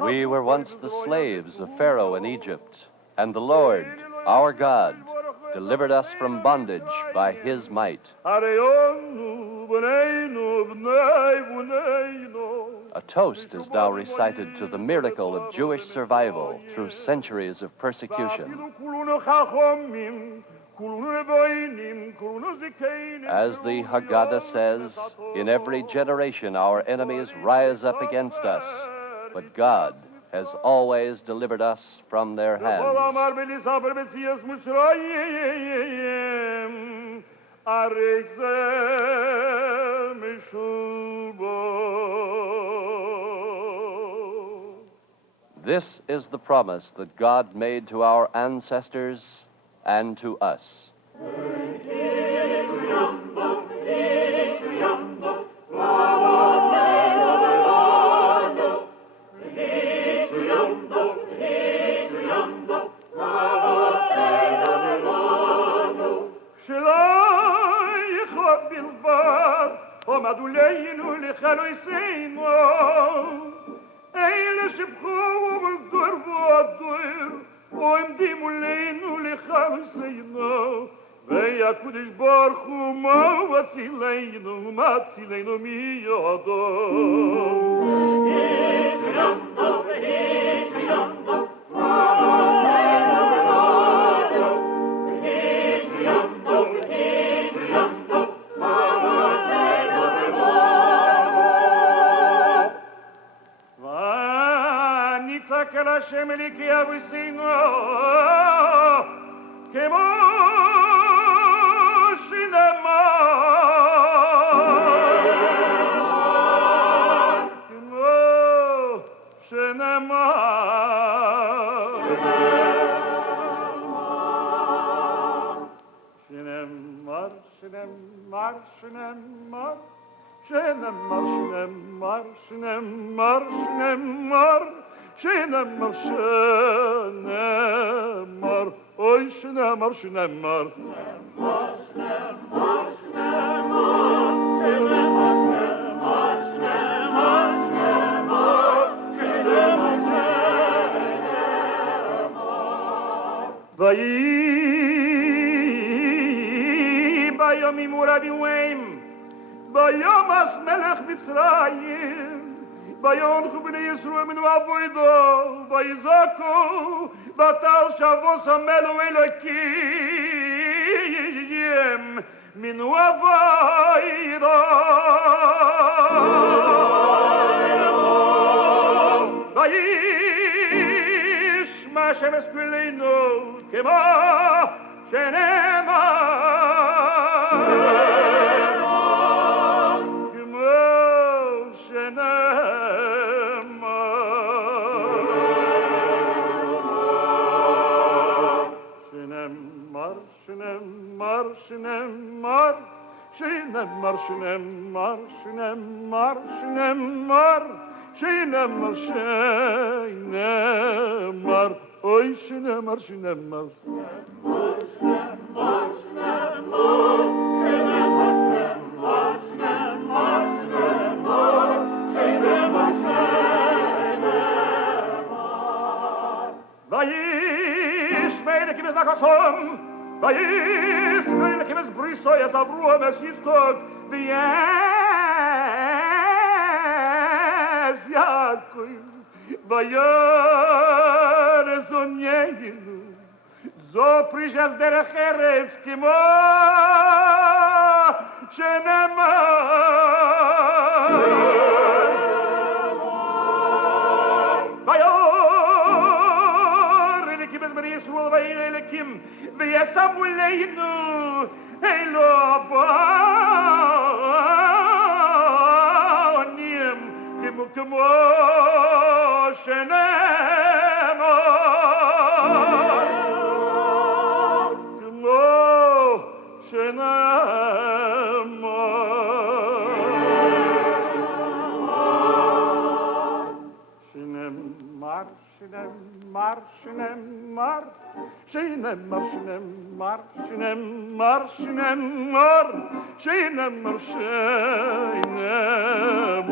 We were once the slaves of Pharaoh in Egypt, and the Lord, our God, delivered us from bondage by his might. A toast is now recited to the miracle of Jewish survival through centuries of persecution. As the Haggadah says, in every generation our enemies rise up against us, but God has always delivered us from their hands. This is the promise that God made to our ancestors and to us.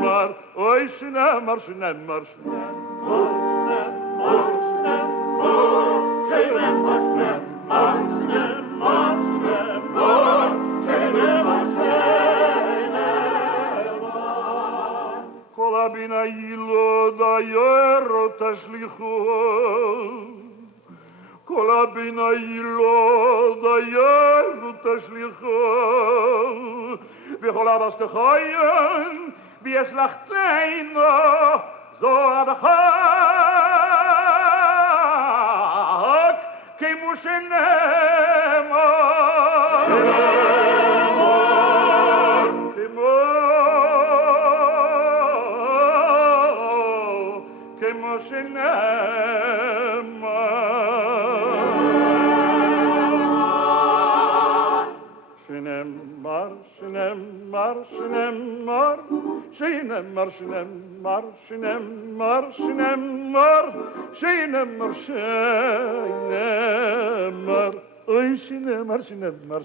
Mar, oi, shne mar, דיירו תשליכו כל הבינאילו דיירו תשליכו וכל הבסתחיין ויסלחציינו זו הדחק כמו Marsch,